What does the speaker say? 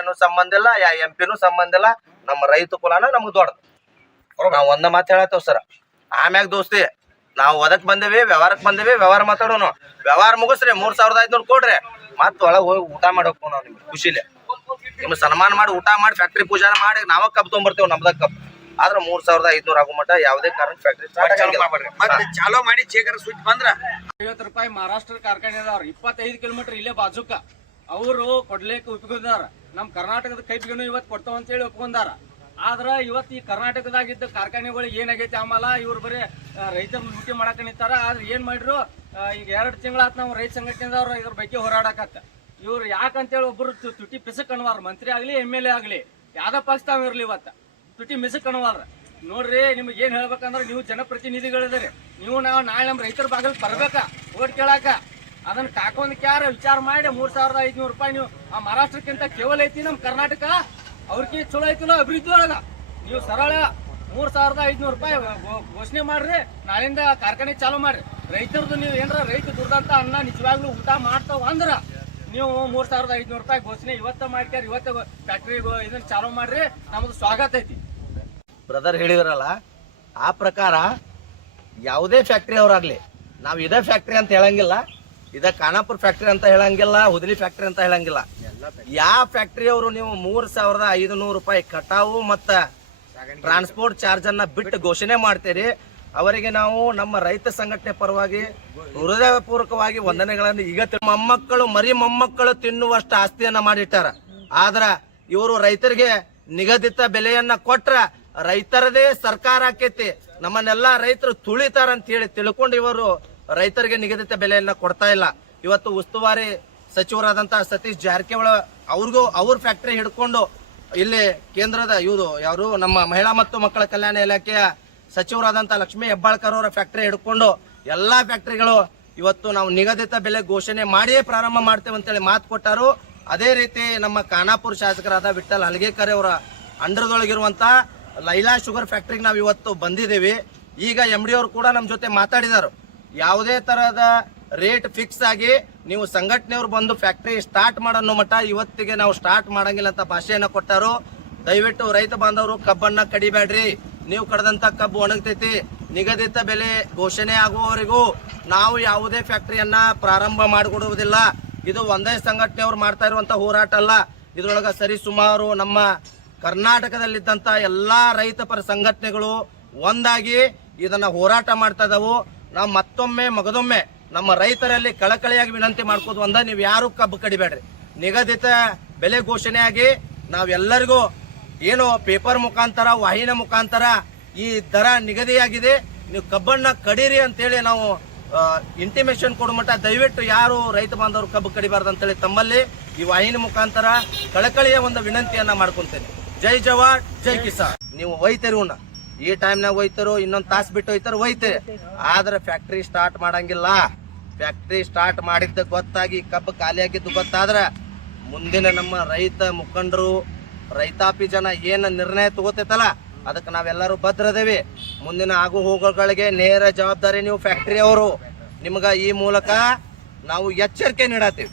ಏನು ಸಂಬಂಧ ಇಲ್ಲ ಯಾ ಎಂ ಪಿನೂ ಸಂಬಂಧ ಇಲ್ಲ ನಮ್ಮ ರೈತ ಕುಲಾನ ನಮ್ಗೆ ದೊಡ್ಡದು. ನಾವು ಒಂದ ಮಾತು ಹೇಳತ್ತೇವ್ ಸರ್ ಆಮ್ಯಾಗ ದೋಸ್ತಿ ನಾವು ಒದಕ್ ಬಂದೇವಿ ವ್ಯವಹಾರಕ್ಕೆ ಬಂದೇವಿ ವ್ಯವಹಾರ ಮಾತಾಡೋನು. ವ್ಯವಹಾರ ಮುಗಿಸ್ರಿ ಮೂರ್ ಸಾವಿರದ ಐದ್ನೂರು ಕೊಡ್ರಿ ಮತ್ತ ಒಳಗೆ ಹೋಗಿ ಊಟ ಮಾಡಬೇಕು ನಾವು ನಿಮ್ಗೆ ಖುಷಿಲೆ. ನಿಮ್ಗೆ ಸನ್ಮಾನ ಮಾಡಿ ಊಟ ಮಾಡಿ ಫ್ಯಾಕ್ಟ್ರಿ ಪೂಜಾ ಮಾಡಿ ನಾವ ಕಬ್ ತೊಗೊಂಬರ್ತೇವೆ ನಮ್ದಾಗ ಕಬ್ ಆದ್ರೆ ಮೂರ್ ಸಾವಿರದ ಐದ್ನೂರ ಆಗೋ ಮಟ್ಟ ಯಾವುದೇ ಕಾರಣ ಫ್ಯಾಕ್ಟ್ರಿ ಮತ್ತೆ ಚಾಲೋ ಮಾಡಿ ಚೇಕರ್ ಸ್ವಿಚ್ ಬಂದ್ರ? ಐವತ್ತು ರೂಪಾಯಿ ಮಹಾರಾಷ್ಟ್ರ ಕಾರ್ಖಾನೆ ಅದಾವ್ರ ಇಪ್ಪತ್ತೈದು ಕಿಲೋಮೀಟರ್ ಇಲ್ಲೇ ಬಾಜುಕ. ಅವರು ಕೊಡ್ಲಿಕ್ಕೆ ಒಪ್ಕೊಂಡಾರ ನಮ್ ಕರ್ನಾಟಕದ ಕೈಪಿಗೂ ಇವತ್ತು ಕೊಡ್ತಾವ ಅಂತೇಳಿ ಒಪ್ಕೊಂಡಾರ. ಆದ್ರ ಇವತ್ತು ಈ ಕರ್ನಾಟಕದಾಗಿದ್ದ ಕಾರ್ಖಾನೆಗಳು ಏನಾಗೈತಿ ಆಮೇಲೆ ಇವ್ರು ಬರೀ ರೈತರ ಲೂಟಿ ಮಾಡಕ ನಿಂತಾರ. ಆದ್ರೆ ಏನ್ ಮಾಡಿದ್ರು ಈಗ ಎರಡು ತಿಂಗಳಾತ್ ನಾವು ರೈತ ಸಂಘಟನೆದವ್ರು ಇದ್ರ ಬಗ್ಗೆ ಹೋರಾಡಕತ್ತ. ಇವ್ರು ಯಾಕಂತೇಳಿ ಒಬ್ರು ತು- ತುಟಿ ಪಿಸಕ್ ಅನ್ವಾರ, ಮಂತ್ರಿ ಆಗ್ಲಿ, ಎಂ ಎಲ್ ಎ ಆಗ್ಲಿ, ಯಾವ್ದ ಪಕ್ಷ ಇರ್ಲಿ ಇವತ್ತ. ತುಟಿ ಮಿಸಕ್ ಅನ್ವಾರ. ನೋಡ್ರಿ, ನಿಮ್ಗೆ ಏನ್ ಹೇಳ್ಬೇಕಂದ್ರೆ ನೀವು ಜನಪ್ರತಿನಿಧಿಗಳಿದ್ರಿ. ನೀವು ನಾವು ನಾಳೆ ನಮ್ಮ ರೈತರ ಬಾಗಿಲ್ ಬರ್ಬೇಕಾ, ಓಟ್ ಕೇಳಾಕ. ಅದನ್ನ ಕಾಕೊಂಡ್ ಕ್ಯಾರ ವಿಚಾರ ಮಾಡಿ ಮೂರ್ ಸಾವಿರದ ಐದ್ನೂರು ರೂಪಾಯಿ ನೀವು ಆ ಮಹಾರಾಷ್ಟ್ರಕ್ಕಿಂತ ಕೇವಲ ಐತಿ ನಮ್ ಕರ್ನಾಟಕ? ಅವ್ರಿಗೆ ಚಲೋ ಐತಿಲ್ಲ ಅಭಿವೃದ್ಧಿ ಒಳಗ. ನೀವು ಸರಳ ಮೂರ್ ಸಾವಿರದ ಐದ್ನೂರು ರೂಪಾಯಿ ಘೋಷಣೆ ಮಾಡ್ರಿ, ನಾಳಿಂದ ಕಾರ್ಖಾನೆ ಚಾಲೂ ಮಾಡ್ರಿ. ರೈತರದ್ದು ನೀವು ಏನಾರ ರೈತ ದುರ್ದಂತ ಅನ್ನ ನಿಜವಾಗ್ಲೂ ಊಟ ಮಾಡ್ತಾವ ಅಂದ್ರ ನೀವು ಮೂರ್ ಸಾವಿರದ ಐದ್ನೂರು ರೂಪಾಯಿ ಘೋಷಣೆ ಇವತ್ತ ಮಾಡ್ಕ್ಯಾರ, ಇವತ್ತ ಫ್ಯಾಕ್ಟ್ರಿ ಇದನ್ನ ಚಾಲೂ ಮಾಡ್ರಿ, ನಮ್ದು ಸ್ವಾಗತ ಐತಿ. ಬ್ರದರ್ ಹೇಳಿದ್ರಲ್ಲ, ಆ ಪ್ರಕಾರ ಯಾವುದೇ ಫ್ಯಾಕ್ಟ್ರಿ ಅವರಾಗ್ಲಿ, ನಾವು ಇದೇ ಫ್ಯಾಕ್ಟ್ರಿ ಅಂತ ಹೇಳಂಗಿಲ್ಲ. ಇದ ಖಾನಾಪುರ್ ಫ್ಯಾಕ್ಟ್ರಿ ಅಂತ ಹೇಳಂಗಿಲ್ಲ ಹುದಲಿ ಫ್ಯಾಕ್ಟ್ರಿ ಅಂತ ಹೇಳಂಗಿಲ್ಲ. ಯಾವ ಫ್ಯಾಕ್ಟ್ರಿ ಅವರು ನೀವು ಮೂರ್ ಸಾವಿರದ ಐದು ನೂರು ರೂಪಾಯಿ ಕಟಾವು ಮತ್ತ ಟ್ರಾನ್ಸ್ಪೋರ್ಟ್ ಚಾರ್ಜ್ ಅನ್ನ ಬಿಟ್ಟು ಘೋಷಣೆ ಮಾಡ್ತೀರಿ. ಅವರಿಗೆ ನಾವು ನಮ್ಮ ರೈತ ಸಂಘಟನೆ ಪರವಾಗಿ ಹೃದಯಪೂರ್ವಕವಾಗಿ ವಂದನೆಗಳನ್ನು ಈಗ ಮೊಮ್ಮಕ್ಕಳು ಮರಿ ಮೊಮ್ಮಕ್ಕಳು ತಿನ್ನುವಷ್ಟು ಆಸ್ತಿಯನ್ನ ಮಾಡಿಟ್ಟಾರ. ಆದ್ರ ಇವರು ರೈತರಿಗೆ ನಿಗದಿತ ಬೆಲೆಯನ್ನ ಕೊಟ್ರ ರೈತರದೇ ಸರ್ಕಾರ ಆಕೈತಿ. ನಮ್ಮನ್ನೆಲ್ಲಾ ರೈತರು ತುಳಿತಾರ ಅಂತ ಹೇಳಿ ತಿಳ್ಕೊಂಡು ಇವರು ರೈತರಿಗೆ ನಿಗದಿತ ಬೆಲೆಯನ್ನ ಕೊಡ್ತಾ ಇಲ್ಲ. ಇವತ್ತು ಉಸ್ತುವಾರಿ ಸಚಿವರಾದಂತಹ ಸತೀಶ್ ಜಾರಕಿಹೊಳಿ ಅವ್ರಿಗೂ ಅವ್ರ ಫ್ಯಾಕ್ಟರಿ ಹಿಡ್ಕೊಂಡು ಇಲ್ಲಿ ಕೇಂದ್ರದ ಇವರು ಯಾರು? ನಮ್ಮ ಮಹಿಳಾ ಮತ್ತು ಮಕ್ಕಳ ಕಲ್ಯಾಣ ಇಲಾಖೆಯ ಸಚಿವರಾದಂತ ಲಕ್ಷ್ಮೀ ಹೆಬ್ಬಾಳ್ಕರ್ ಅವರ ಫ್ಯಾಕ್ಟರಿ ಹಿಡ್ಕೊಂಡು ಎಲ್ಲಾ ಫ್ಯಾಕ್ಟರಿಗಳು ಇವತ್ತು ನಾವು ನಿಗದಿತ ಬೆಲೆ ಘೋಷಣೆ ಮಾಡಿಯೇ ಪ್ರಾರಂಭ ಮಾಡ್ತೇವೆ ಅಂತೇಳಿ ಮಾತು ಕೊಟ್ಟರು. ಅದೇ ರೀತಿ ನಮ್ಮ ಖಾನಾಪುರ ಶಾಸಕರಾದ ವಿಠಲ್ ಹಲಗೇಕರ್ ಅವರ ಅಂಡರ್ದೊಳಗಿರುವಂತ ಲೈಲಾ ಶುಗರ್ ಫ್ಯಾಕ್ಟ್ರಿಗೆ ನಾವು ಇವತ್ತು ಬಂದಿದ್ದೀವಿ. ಈಗ ಎಂ ಡಿ ಅವರು ಕೂಡ ನಮ್ಮ ಜೊತೆ ಮಾತಾಡಿದಾರು. ಯಾವುದೇ ತರಹದ ರೇಟ್ ಫಿಕ್ಸ್ ಆಗಿ ನೀವು ಸಂಘಟನೆಯವರು ಬಂದು ಫ್ಯಾಕ್ಟರಿ ಸ್ಟಾರ್ಟ್ ಮಾಡೋ ಮಟ್ಟ ಇವತ್ತಿಗೆ ನಾವು ಸ್ಟಾರ್ಟ್ ಮಾಡಂಗಿಲ್ಲ ಅಂತ ಭಾಷೆಯನ್ನ ಕೊಟ್ಟರು. ದಯವಿಟ್ಟು ರೈತ ಬಾಂಧವರು, ಕಬ್ಬನ್ನ ಕಡಿಬೇಡ್ರಿ. ನೀವು ಕಡದಂತ ಕಬ್ಬು ಒಣಗ್ತೈತಿ, ನಿಗದಿತ ಬೆಲೆ ಘೋಷಣೆ ಆಗುವವರೆಗೂ ನಾವು ಯಾವುದೇ ಫ್ಯಾಕ್ಟರಿಯನ್ನ ಪ್ರಾರಂಭ ಮಾಡಿಕೊಡುವುದಿಲ್ಲ. ಇದು ಒಂದೇ ಸಂಘಟನೆಯವರು ಮಾಡ್ತಾ ಇರುವಂತ ಹೋರಾಟ ಅಲ್ಲ. ಇದರೊಳಗೆ ಸರಿ ಸುಮಾರು ನಮ್ಮ ಕರ್ನಾಟಕದಲ್ಲಿದ್ದಂಥ ಎಲ್ಲಾ ರೈತ ಪರ ಸಂಘಟನೆಗಳು ಒಂದಾಗಿ ಇದನ್ನ ಹೋರಾಟ ಮಾಡ್ತಾ ನಾವು ಮತ್ತೊಮ್ಮೆ, ಮಗದೊಮ್ಮೆ ನಮ್ಮ ರೈತರಲ್ಲಿ ಕಳಕಳಿಯಾಗಿ ವಿನಂತಿ ಮಾಡ್ಕೋದು ಅಂದ ನೀವು ಯಾರು ಕಬ್ಬು ಕಡಿಬೇಡ್ರಿ. ನಿಗದಿತ ಬೆಲೆ ಘೋಷಣೆಯಾಗಿ ನಾವೆಲ್ಲರಿಗೂ ಏನು ಪೇಪರ್ ಮುಖಾಂತರ, ವಾಹಿನಿ ಮುಖಾಂತರ ಈ ದರ ನಿಗದಿಯಾಗಿದೆ. ನೀವು ಕಬ್ಬನ್ನ ಕಡೀರಿ ಅಂತೇಳಿ ನಾವು ಇಂಟಿಮೇಷನ್ ಕೊಡೋ ಮಟ್ಟ ದಯವಿಟ್ಟು ಯಾರು ರೈತ ಬಾಂಧವರು ಕಬ್ಬು ಕಡಿಬಾರ್ದು ಅಂತೇಳಿ ತಮ್ಮಲ್ಲಿ ಈ ವಾಹಿನಿ ಮುಖಾಂತರ ಕಳಕಳಿಯ ಒಂದು ವಿನಂತಿಯನ್ನ ಮಾಡ್ಕೊಂತೇನೆ. ಜೈ ಜವಾ ಜೈ ಕಿಸಾನ್. ನೀವು ವೈತರಿ ಉಣ್ಣ ಈ ಟೈಮ್ನಾಗ ಒಯ್ತಾರೋ ಇನ್ನೊಂದು ತಾಸು ಬಿಟ್ಟು ಹೋಯ್ತಾರೆ ಒಯ್ತೀರಿ ಆದ್ರೆ ಫ್ಯಾಕ್ಟ್ರಿ ಸ್ಟಾರ್ಟ್ ಮಾಡಂಗಿಲ್ಲ. ಫ್ಯಾಕ್ಟ್ರಿ ಸ್ಟಾರ್ಟ್ ಮಾಡಿದ್ದ ಗೊತ್ತಾಗಿ, ಕಬ್ಬು ಖಾಲಿಯಾಗಿದ್ದು ಗೊತ್ತಾದ್ರೆ, ಮುಂದಿನ ನಮ್ಮ ರೈತ ಮುಖಂಡರು, ರೈತಾಪಿ ಜನ ಏನು ನಿರ್ಣಯ ತಗೋತೈತಲ್ಲ, ಅದಕ್ಕೆ ನಾವೆಲ್ಲರೂ ಭದ್ರದೇವಿ. ಮುಂದಿನ ಆಗು ಹೋಗುಗಳಿಗೆ ನೇರ ಜವಾಬ್ದಾರಿ ನೀವು ಫ್ಯಾಕ್ಟ್ರಿ ಅವರು. ನಿಮ್ಗೆ ಈ ಮೂಲಕ ನಾವು ಎಚ್ಚರಿಕೆ ನೀಡತ್ತೀವಿ.